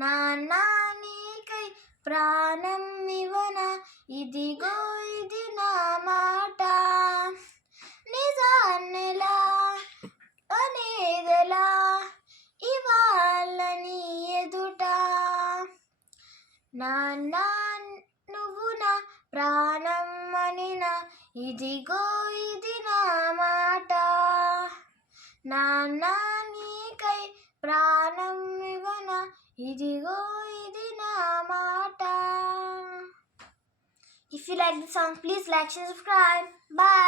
నాన్న నీకై ప్రాణం ఇవన ఇదిగో ఇది నా మాట. నిజాన్నెలా? అనేదెలా? ఇవాళ నీ ఎదుట. నాన్న నువ్వు నా ప్రాణం అనిన? ఇదిగో ఇది నా మాట. నాన్న నీకై ప్రాణం ఇవన ఇది like the song, please like and subscribe. Bye.